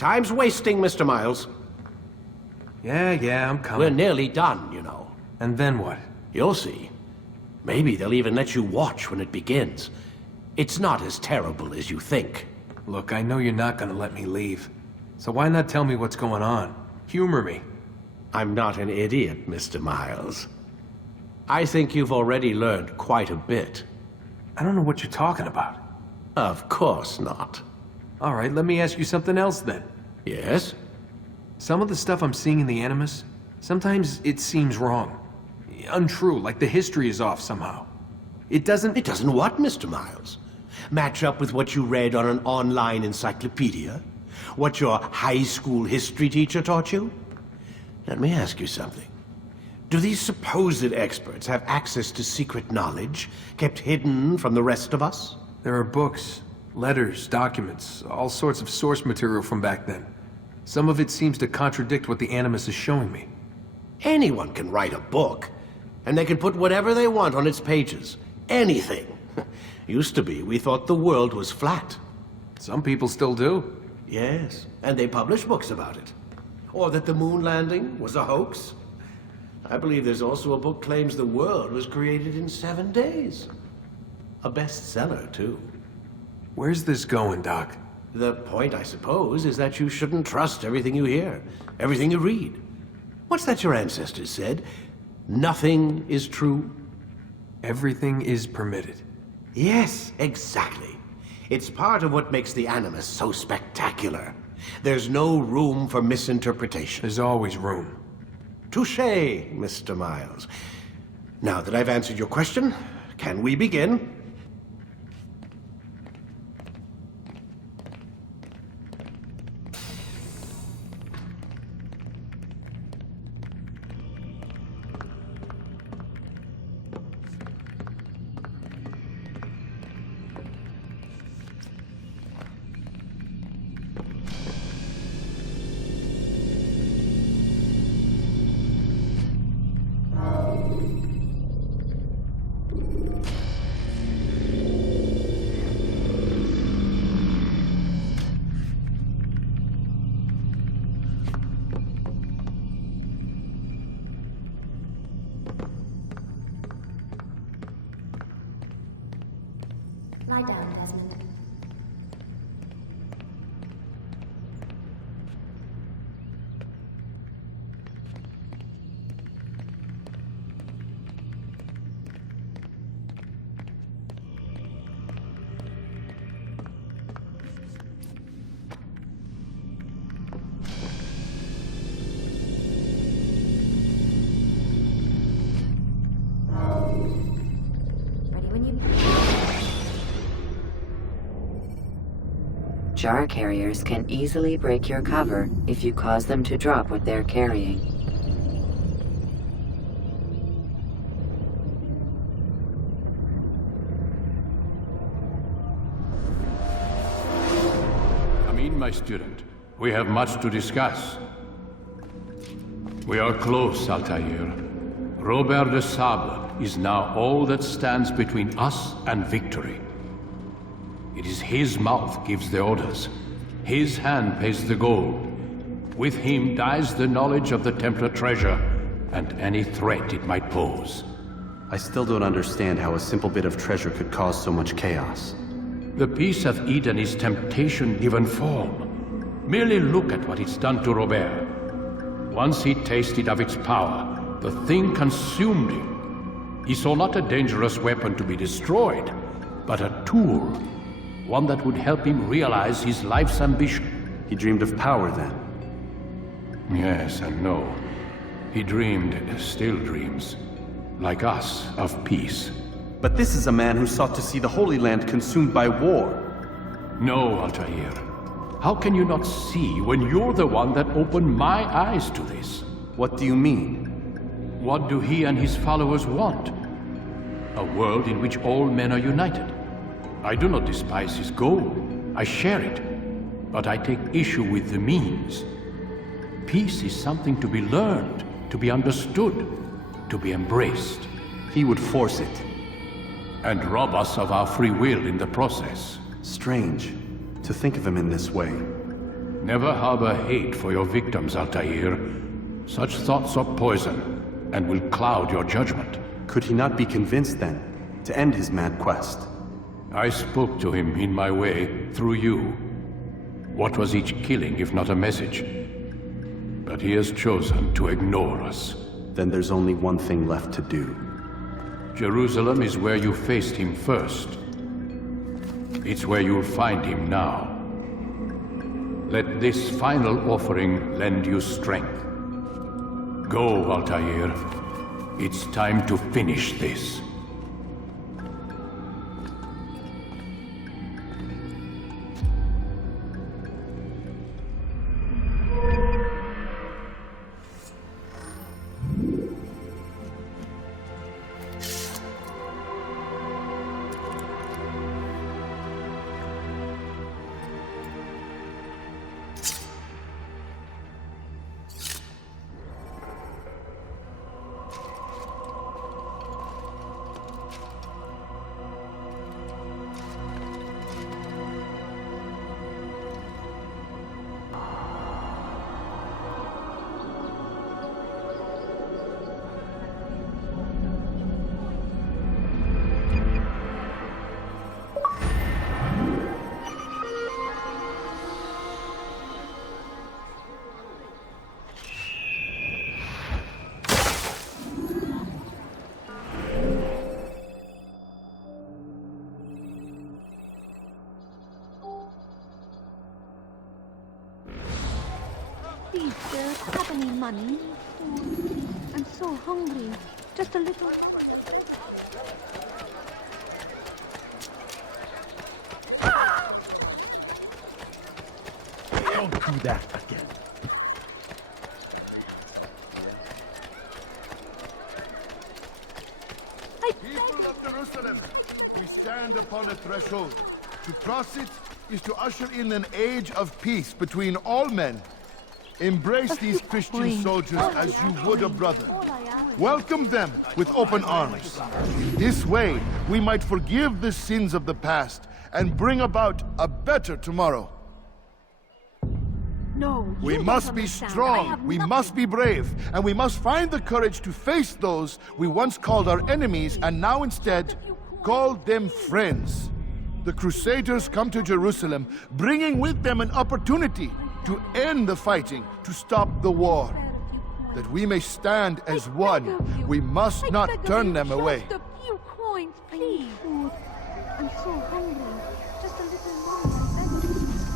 Time's wasting, Mr. Miles. Yeah, I'm coming. We're nearly done, you know. And then what? You'll see. Maybe they'll even let you watch when it begins. It's not as terrible as you think. Look, I know you're not gonna let me leave. So why not tell me what's going on? Humor me. I'm not an idiot, Mr. Miles. I think you've already learned quite a bit. I don't know what you're talking about. Of course not. All right, let me ask you something else then. Yes? Some of the stuff I'm seeing in the Animus, sometimes it seems wrong. Untrue, like the history is off somehow. It doesn't... It doesn't what, Mr. Miles? Match up with what you read on an online encyclopedia? What your high school history teacher taught you? Let me ask you something. Do these supposed experts have access to secret knowledge kept hidden from the rest of us? There are books, letters, documents, all sorts of source material from back then. Some of it seems to contradict what the Animus is showing me. Anyone can write a book, and they can put whatever they want on its pages. Anything. Used to be, we thought the world was flat. Some people still do. Yes, and they publish books about it. Or that the moon landing was a hoax. I believe there's also a book claims the world was created in 7 days. A bestseller, too. Where's this going, Doc? The point, I suppose, is that you shouldn't trust everything you hear, everything you read. What's that your ancestors said? Nothing is true? Everything is permitted. Yes, exactly. It's part of what makes the Animus so spectacular. There's no room for misinterpretation. There's always room. Touché, Mr. Miles. Now that I've answered your question, can we begin? Lie down, Desmond. Ready when you... Jar carriers can easily break your cover if you cause them to drop what they're carrying. Come in, my student. We have much to discuss. We are close, Altaïr. Robert de Sable is now all that stands between us and victory. It is his mouth gives the orders. His hand pays the gold. With him dies the knowledge of the Templar treasure and any threat it might pose. I still don't understand how a simple bit of treasure could cause so much chaos. The piece of Eden is temptation given form. Merely look at what it's done to Robert. Once he tasted of its power, the thing consumed him. He saw not a dangerous weapon to be destroyed, but a tool. One that would help him realize his life's ambition. He dreamed of power then? Yes and no. He dreamed, still dreams, like us, of peace. But this is a man who sought to see the Holy Land consumed by war. No, Altaïr. How can you not see when you're the one that opened my eyes to this? What do you mean? What do he and his followers want? A world in which all men are united. I do not despise his goal. I share it. But I take issue with the means. Peace is something to be learned, to be understood, to be embraced. He would force it. And rob us of our free will in the process. Strange to think of him in this way. Never harbor hate for your victims, Altair. Such thoughts are poison, and will cloud your judgment. Could he not be convinced, then, to end his mad quest? I spoke to him in my way, through you. What was each killing if not a message? But he has chosen to ignore us. Then there's only one thing left to do. Jerusalem is where you faced him first. It's where you'll find him now. Let this final offering lend you strength. Go, Altair. It's time to finish this. Please, sir, have any money? I'm so hungry. Just a little. Don't do that again. People of Jerusalem, we stand upon a threshold. To cross it is to usher in an age of peace between all men. Embrace these Christian soldiers as you would a brother. Welcome them with open arms. This way, we might forgive the sins of the past and bring about a better tomorrow. No, We you must don't be understand. I strong, have we nothing. must be brave, and we must find the courage to face those we once called our enemies and now instead call them friends. The Crusaders come to Jerusalem, bringing with them an opportunity to end the fighting, to stop the war. That we may stand as one, we must not turn them away. Just a few coins, please. Food. I'm so hungry. Just a little more, I beg of you.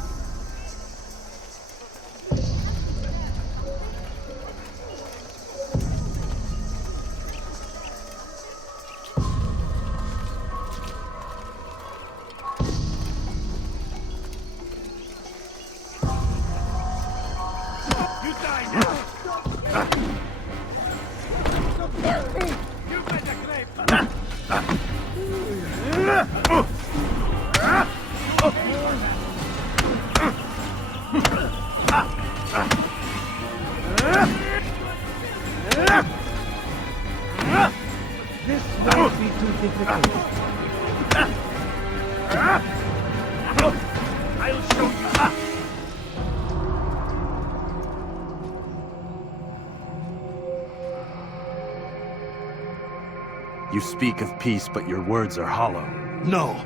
You speak of peace, but your words are hollow. No,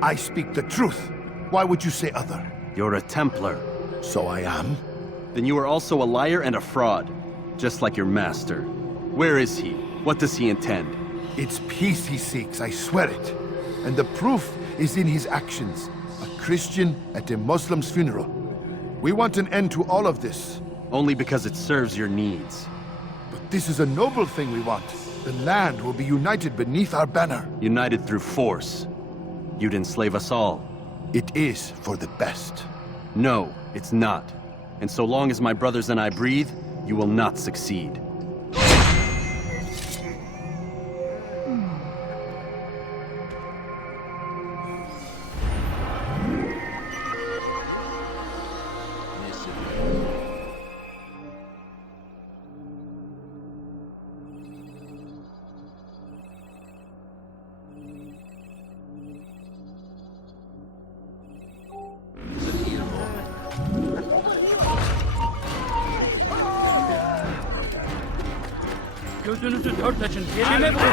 I speak the truth. Why would you say other? You're a Templar. So I am. Then you are also a liar and a fraud, just like your master. Where is he? What does he intend? It's peace he seeks, I swear it. And the proof is in his actions. A Christian at a Muslim's funeral. We want an end to all of this. Only because it serves your needs. But this is a noble thing we want. The land will be united beneath our banner. United through force. You'd enslave us all. It is for the best. No, it's not. And so long as my brothers and I breathe, you will not succeed. Gözünüzü dört açın. Yerime vurun.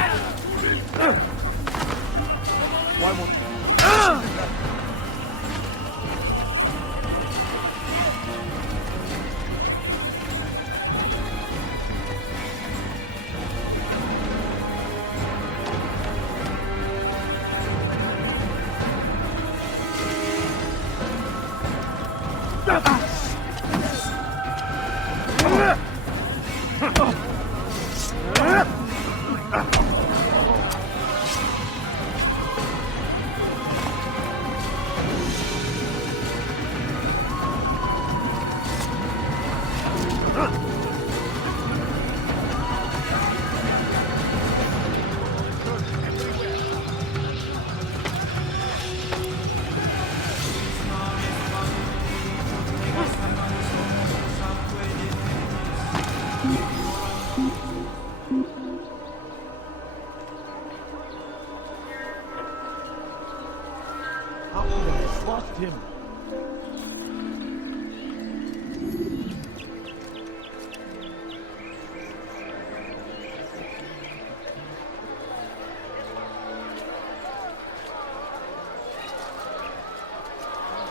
Lost him.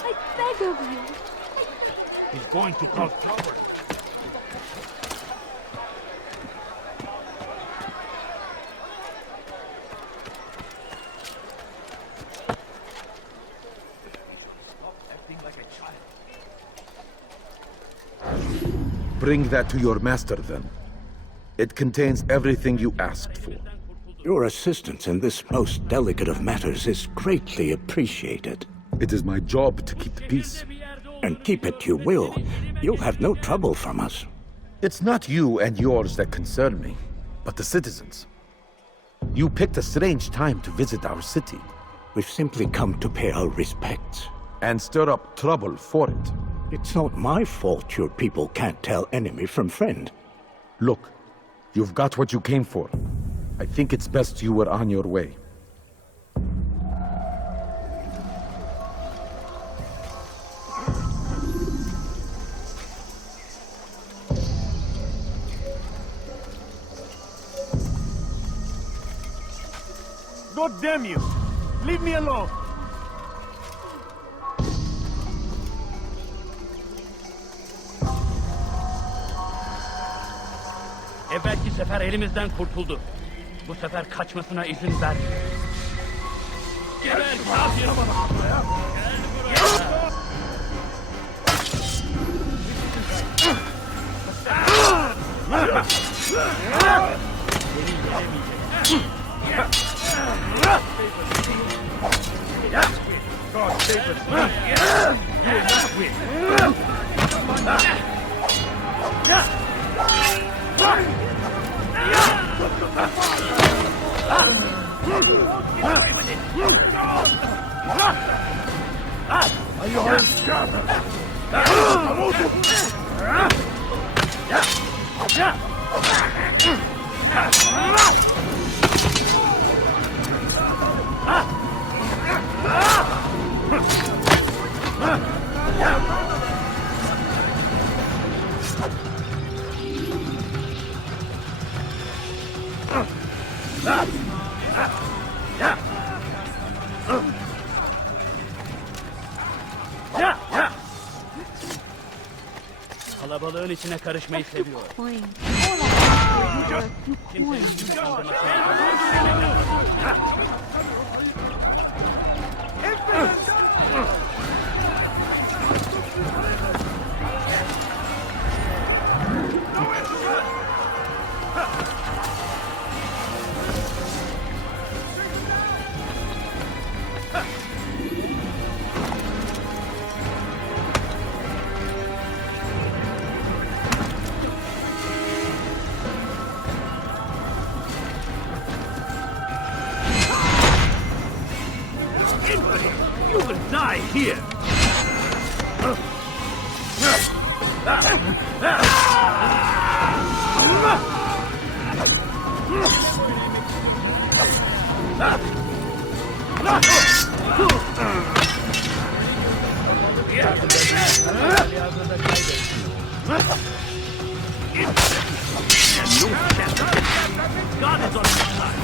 I beg of you. He's going to cause trouble. Bring that to your master, then. It contains everything you asked for. Your assistance in this most delicate of matters is greatly appreciated. It is my job to keep the peace. And keep it you will. You'll have no trouble from us. It's not you and yours that concern me, but the citizens. You picked a strange time to visit our city. We've simply come to pay our respects. And stir up trouble for it. It's not my fault your people can't tell enemy from friend. Look, you've got what you came for. I think it's best you were on your way. God damn you! Leave me alone! Evvelki sefer elimizden kurtuldu. Bu sefer kaçmasına izin vermiyoruz. Geber kafir! Gel buraya! God save us! You will not win! Kalabalığın içine karışmayı seviyor. Coin. All I have is a few coins. Kimsenin kaldırmasına You will die here! God is on our side.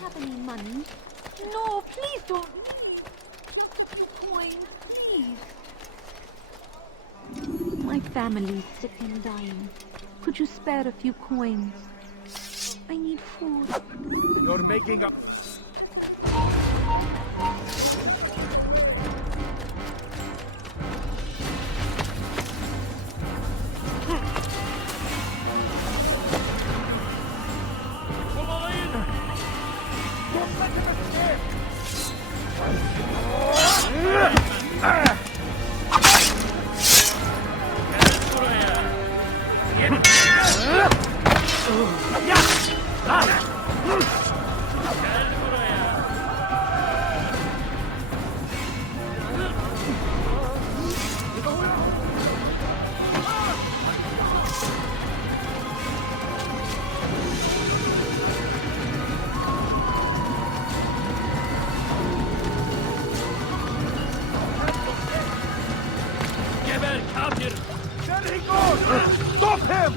Have any money? No, please don't. Just a few coins, please. My family's sick and dying. Could you spare a few coins? I need food. You're making up. Stop him!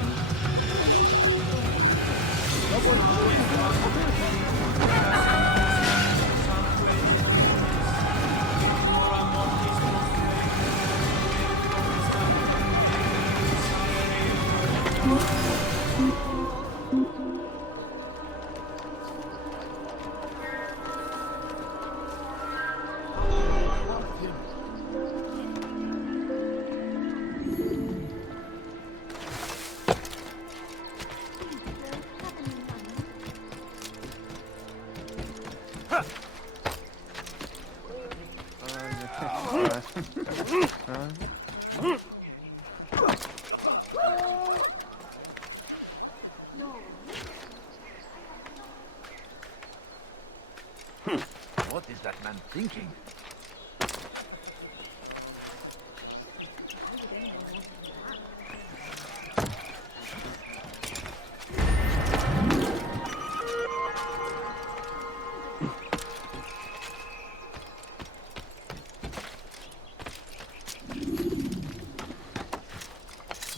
What is that man thinking?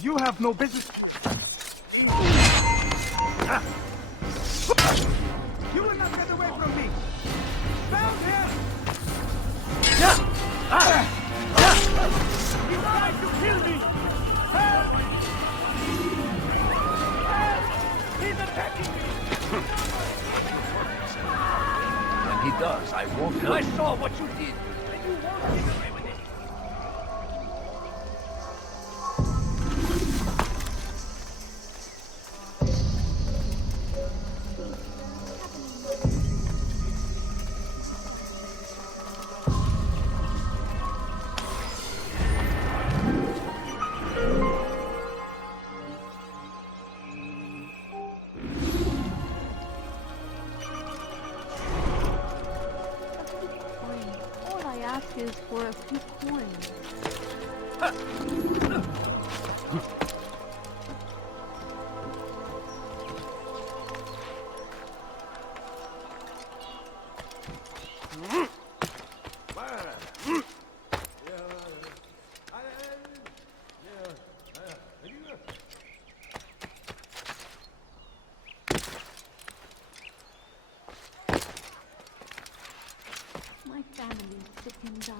You have no business. You will not get away from me. Found him. He tried to kill me. Help! Help! He's attacking me. When he does, I won't help. I saw what you did, and you won't get away with it. All I ask is for a few coins. My family sick and dying.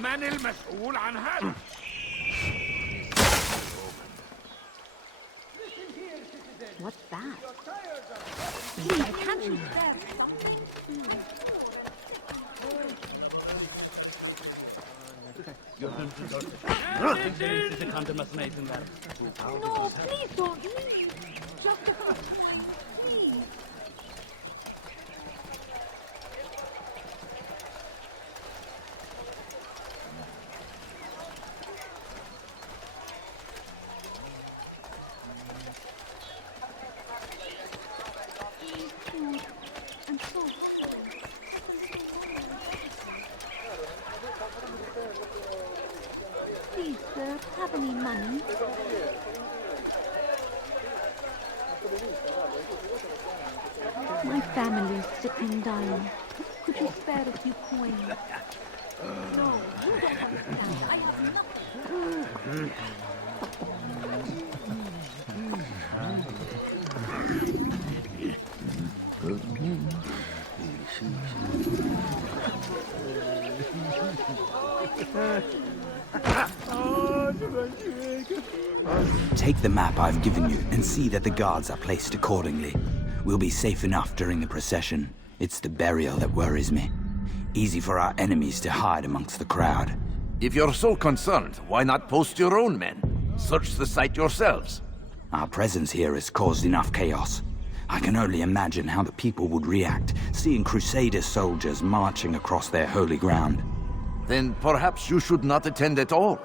من المسؤول عن هذا؟ What's that? Please, can't you spare Sizi kandırmasına izin ver. No, please don't leave. Just a please. I'm so hungry. Please, sir, have any money? My family's sick and dying. Could you spare a few coins? No, you don't understand. I have nothing. Take the map I've given you and see that the guards are placed accordingly. We'll be safe enough during the procession. It's the burial that worries me. Easy for our enemies to hide amongst the crowd. If you're so concerned, why not post your own men? Search the site yourselves. Our presence here has caused enough chaos. I can only imagine how the people would react, seeing Crusader soldiers marching across their holy ground. Then perhaps you should not attend at all.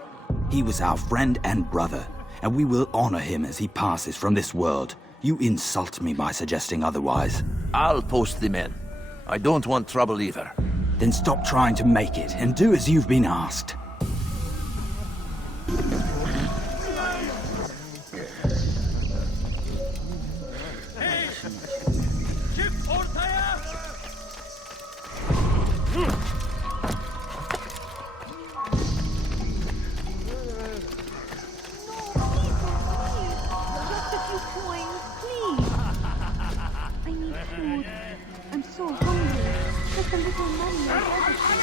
He was our friend and brother, and we will honor him as he passes from this world. You insult me by suggesting otherwise. I'll post the men. I don't want trouble either. Then stop trying to make it, and do as you've been asked. I'm so hungry. Just a little money and everything.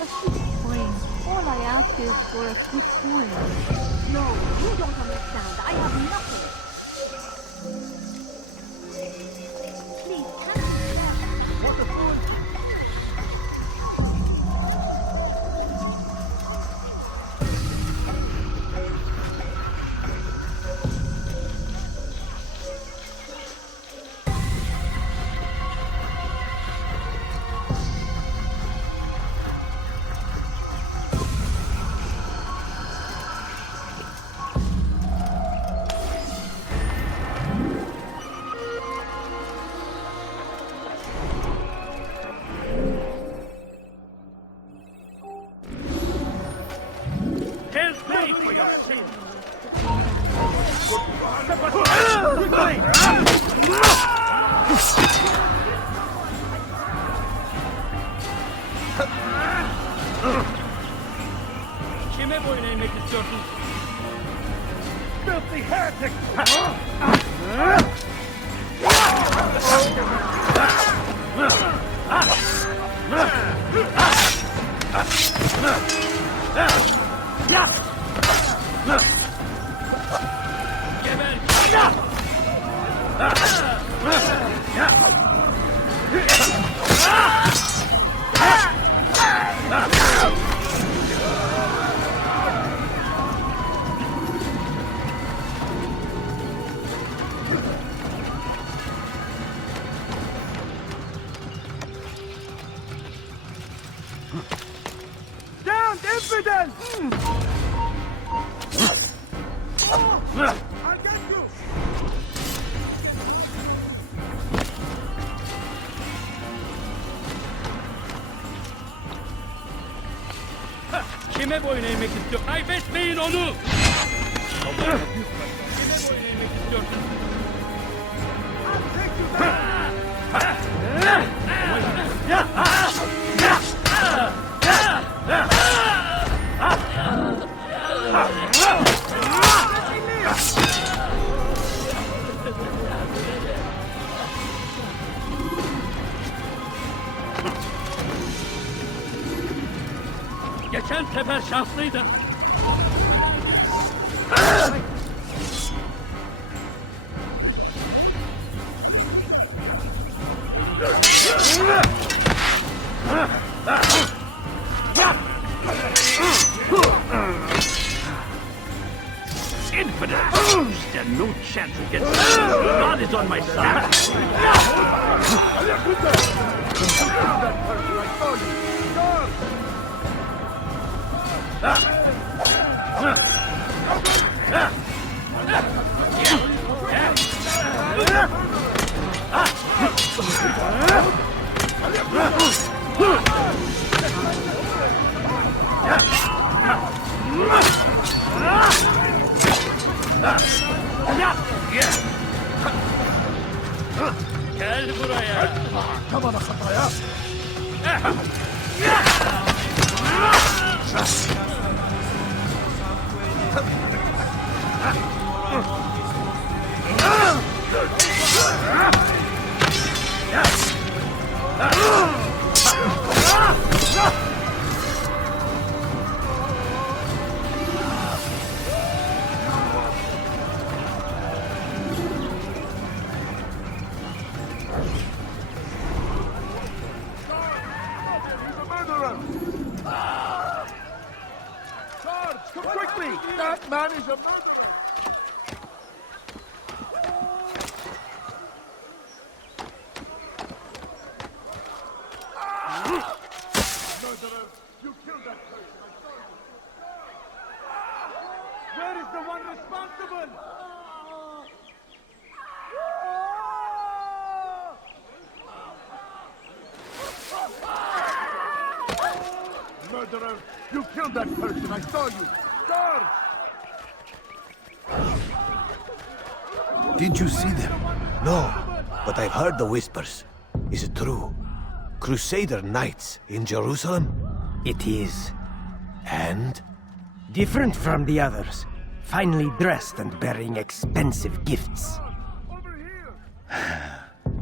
A few coins. All I ask is for a few coins. No, you don't understand. I have nothing. Please, can you spare? What a fool! Kime boyun eğmek istiyorsun? Filthy heretic! Down, infidel! I'll get you! Kime boyun eğmek istiyor? Kaybetmeyin onu! Kime boyun eğmek istiyorsun? Geçen sefer şanslıydın. Infidel! Stand no chance against me. God is on my side. Gel buraya. Tamam hataya. Come quickly! That man is a murderer! Murderer! You killed that person! I saw you! Where is the one responsible? Murderer! You killed that person! I saw you! Guards! Did you see them? No, but I've heard the whispers. Is it true? Crusader Knights in Jerusalem? It is. And? Different from the others. Finely dressed and bearing expensive gifts.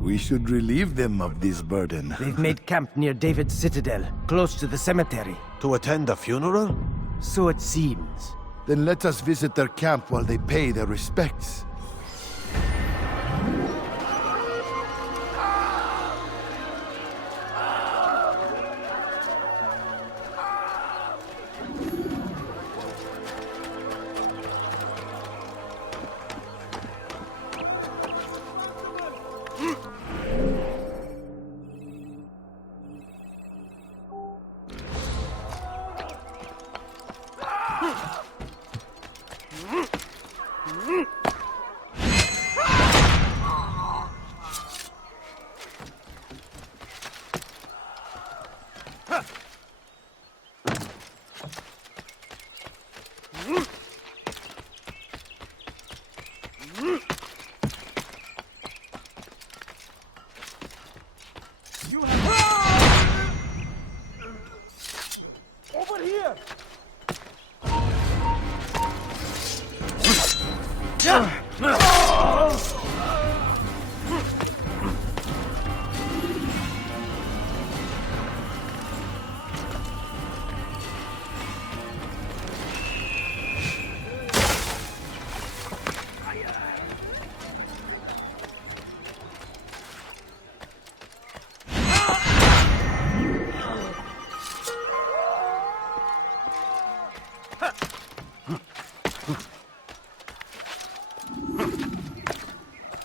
We should relieve them of this burden. They've made camp near David's citadel, close to the cemetery. To attend a funeral? So it seems. Then let us visit their camp while they pay their respects.